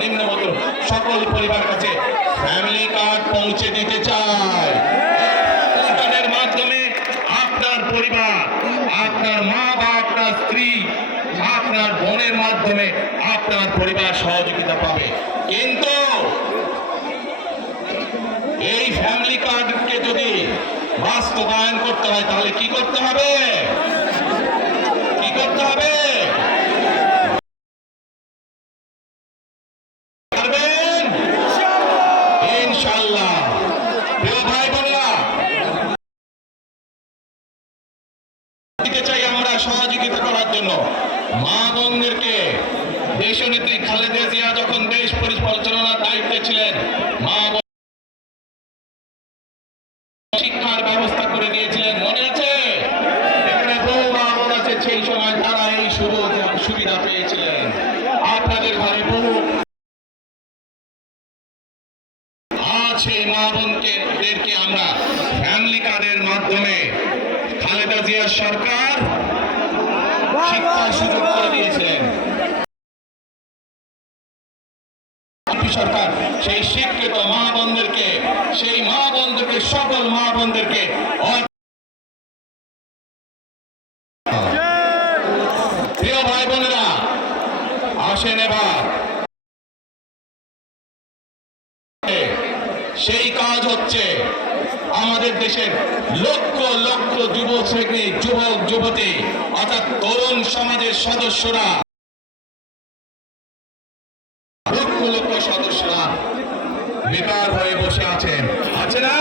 নিম্ন মধ্যম সকল পরিবার কাছে ফ্যামিলি কার্ড পৌঁছে দিতে চাই। কার্ডের মাধ্যমে আপনার পরিবার, আপনার মা বা আপনার স্ত্রী, আপনার বোনের মাধ্যমে আপনার পরিবার সহযোগিতা পাবে। কিন্তু এই ফ্যামিলি কার্ডকে যদি বাস্তবায়ন করতে হয় তাহলে কি করতে হবে? কি করতে হবে? পারবেন ইনশাআল্লাহ। প্রিয় ভাই বোনেরা, দিতে চাই আমরা সহযোগিতা করার জন্য মা বোনদেরকে। দেশনেত্রী খালেদা জিয়া যখন দেশ পরিচালনার দায়িত্বে ছিলেন, মা শিক্ষার ব্যবস্থা করে দিয়েছিলেন, মনে আছে? এখানে বহু মা বোন আছে সেই সময় তারা এই সুবিধা পেয়েছিলেন। আপনাদের ঘরে বহু আছে মা বোনদেরকে আমরা ফ্যামিলি কার্ডের মাধ্যমে খালেদা জিয়ার সরকার শিক্ষার সুযোগ করে দিয়েছিলেন। সরকার সেই শিক্ষিত মা বোনদেরকে, সেই মা বোনদেরকে, সকল মা বোনদেরকে প্রিয় ভাই বোনেরা, আসেন এবার সেই কাজ হচ্ছে আমাদের দেশের লক্ষ লক্ষ যুবক যুবতী অর্থাৎ তরুণ সমাজের সদস্যরা, লক্ষ লক্ষ সদস্যরা বেকার হয়ে বসে আছেন, আছে না?